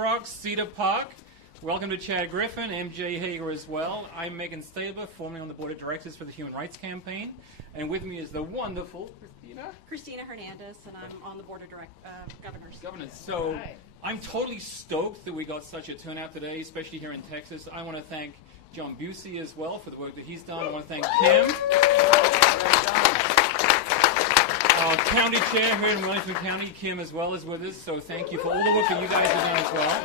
Rock, Cedar Park. Welcome to Chad Griffin, MJ Hegar as well. I'm Megan Stabler, formerly on the Board of Directors for the Human Rights Campaign. And with me is the wonderful Christina Hernandez, and I'm on the Board of Governors. So I'm totally stoked that we got such a turnout today, especially here in Texas. I want to thank John Busey as well for the work that he's done. I want to thank Kim, our county chair here in Wellington County. Kim as well is with us, so thank you for all the work that you guys have done as well.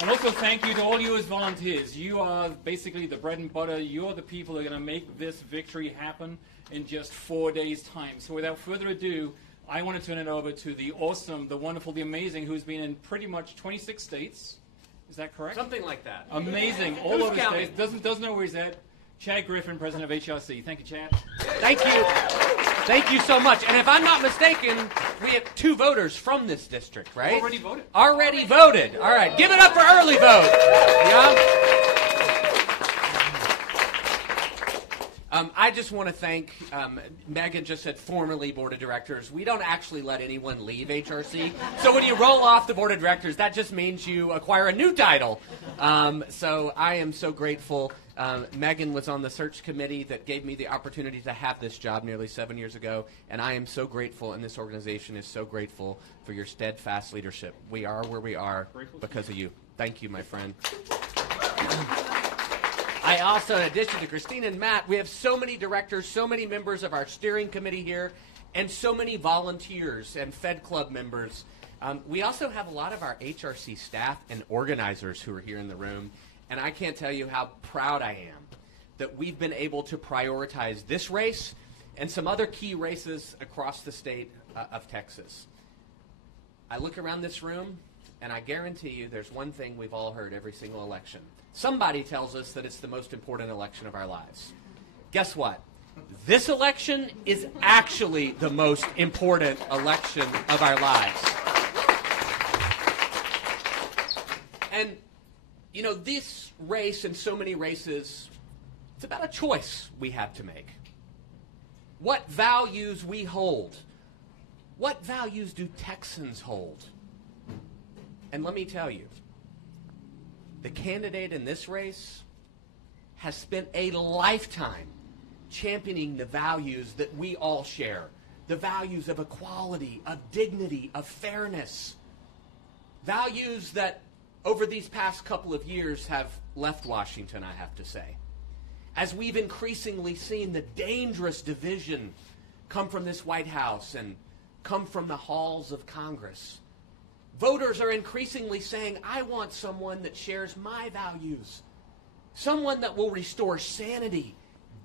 And also thank you to all you as volunteers. You are basically the bread and butter. You're the people that are going to make this victory happen in just 4 days' time. So without further ado, I want to turn it over to the awesome, the wonderful, the amazing, who's been in pretty much 26 states. Is that correct? Something like that. Amazing. All over the states. Doesn't know where he's at. Chad Griffin, President of HRC. Thank you, Chad. Thank you. Thank you so much. And if I'm not mistaken, we have 2 voters from this district, right? Already voted. Already voted. All right. Give it up for early vote. Yeah. I just want to thank, Megan just said formerly Board of Directors. We don't actually let anyone leave HRC. So when you roll off the Board of Directors, that just means you acquire a new title. So I am so grateful. Megan was on the search committee that gave me the opportunity to have this job nearly 7 years ago, and I am so grateful, and this organization is so grateful for your steadfast leadership. We are where we are because of you. Thank you, my friend. I also, in addition to Christina and Matt, we have so many directors, so many members of our steering committee here, and so many volunteers and Fed Club members. We also have a lot of our HRC staff and organizers who are here in the room. And I can't tell you how proud I am that we've been able to prioritize this race and some other key races across the state of Texas. I look around this room, and I guarantee you there's one thing we've all heard every single election. Somebody tells us that it's the most important election of our lives. Guess what? This election is actually the most important election of our lives. And you know, this race and so many races, it's about a choice we have to make. What values we hold. What values do Texans hold? And let me tell you, the candidate in this race has spent a lifetime championing the values that we all share. The values of equality, of dignity, of fairness. Values that over these past couple of years have left Washington, I have to say. As we've increasingly seen the dangerous division come from this White House and come from the halls of Congress, voters are increasingly saying, I want someone that shares my values, someone that will restore sanity,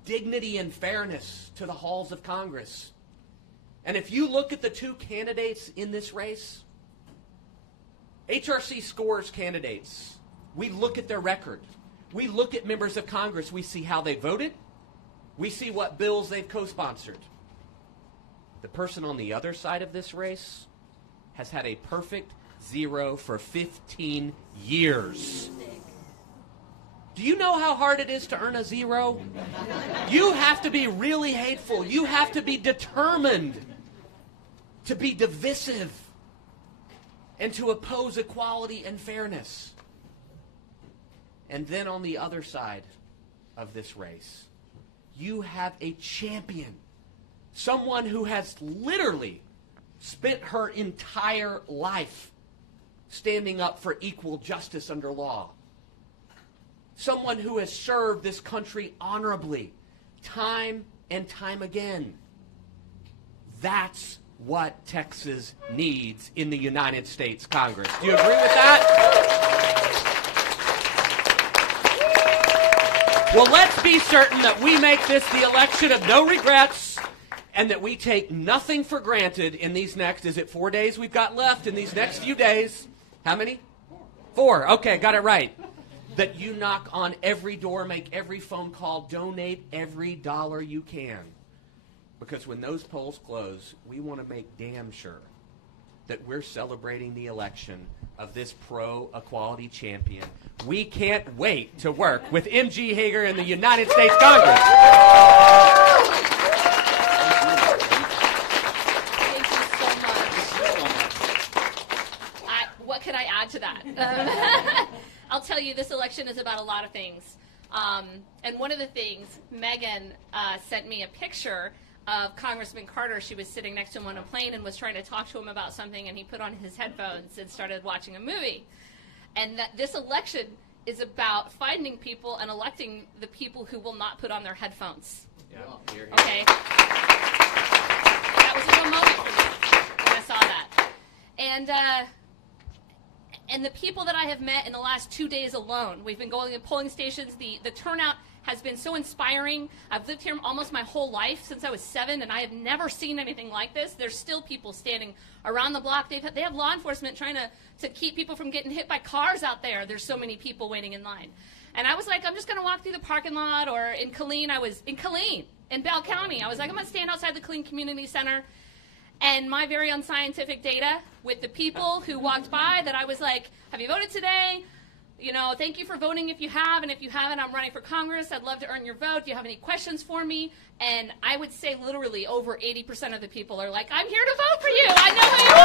dignity, and fairness to the halls of Congress. And if you look at the 2 candidates in this race, HRC scores candidates. We look at their record. We look at members of Congress. We see how they voted. We see what bills they've co-sponsored. The person on the other side of this race has had a perfect 0 for 15 years. Do you know how hard it is to earn a 0? You have to be really hateful. You have to be determined to be divisive and to oppose equality and fairness. And then on the other side of this race, you have a champion, someone who has literally spent her entire life standing up for equal justice under law. Someone who has served this country honorably, time and time again. That's what Texas needs in the United States Congress. Do you agree with that? Well, let's be certain that we make this the election of no regrets and that we take nothing for granted in these next, is it 4 days we've got left in these next few days? How many? 4. Okay, got it right. That you knock on every door, make every phone call, donate every dollar you can. Because when those polls close, we want to make damn sure that we're celebrating the election of this pro-equality champion. We can't wait to work with MG Hegar in the United States Congress. Thank you so much. What could I add to that? I'll tell you, this election is about a lot of things. And one of the things, Megan sent me a picture of Congressman Carter. She was sitting next to him on a plane and was trying to talk to him about something, and he put on his headphones and started watching a movie. And that this election is about finding people and electing the people who will not put on their headphones. Yeah, here. Okay? That was a real moment for me when I saw that. And the people that I have met in the last 2 days alone, we've been going to polling stations. The turnout has been so inspiring. I've lived here almost my whole life since I was 7, and I have never seen anything like this. There's still people standing around the block. They have law enforcement trying to keep people from getting hit by cars out there. There's so many people waiting in line. And I was like, I'm just going to walk through the parking lot. Or in Killeen, in Bell County, I was like, I'm going to stand outside the Killeen Community Center. And my very unscientific data with the people who walked by, that I was like, have you voted today? You know, thank you for voting if you have, and if you haven't, I'm running for Congress. I'd love to earn your vote. Do you have any questions for me? And I would say literally over 80% of the people are like, I'm here to vote for you. I know who you are.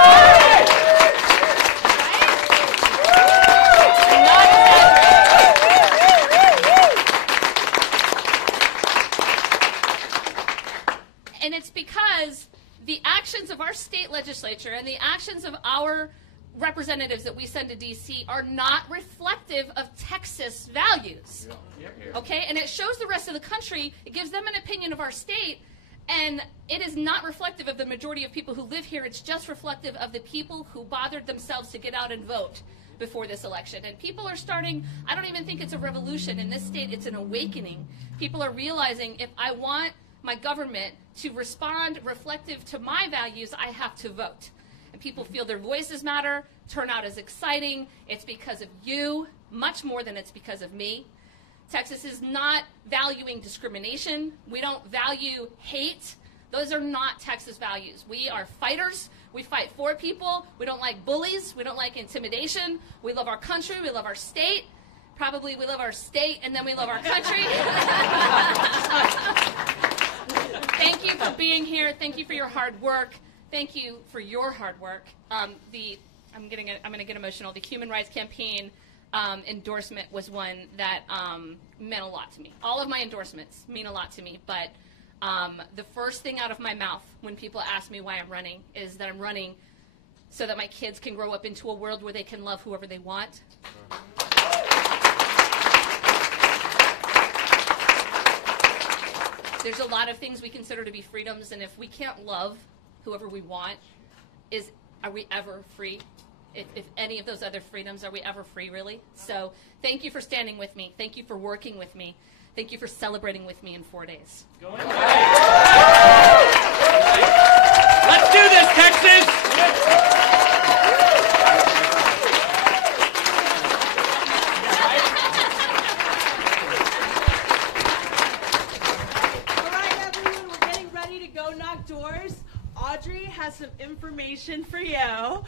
And it's because the actions of our state legislature and the actions of our representatives that we send to D.C. are not reflective of Texas values. Okay? And it shows the rest of the country, it gives them an opinion of our state, and it is not reflective of the majority of people who live here. It's just reflective of the people who bothered themselves to get out and vote before this election. And people are starting, I don't even think it's a revolution. In this state, it's an awakening. People are realizing, if I want my government to respond reflective to my values, I have to vote. And people feel their voices matter. Turnout is exciting. It's because of you, much more than it's because of me. Texas is not valuing discrimination. We don't value hate. Those are not Texas values. We are fighters. We fight for people. We don't like bullies. We don't like intimidation. We love our country. We love our state. Probably we love our state, and then we love our country. Thank you for being here. Thank you for your hard work. Thank you for your hard work. I'm going to get emotional. The Human Rights Campaign endorsement was one that meant a lot to me. All of my endorsements mean a lot to me, but the first thing out of my mouth when people ask me why I'm running is that I'm running so that my kids can grow up into a world where they can love whoever they want. There's a lot of things we consider to be freedoms, and if we can't love whoever we want, are we ever free? If any of those other freedoms, are we ever free, really? So thank you for standing with me. Thank you for working with me. Thank you for celebrating with me in 4 days. Let's do this, Texas! All right, everyone, we're getting ready to go knock doors. Audrey has some information for you.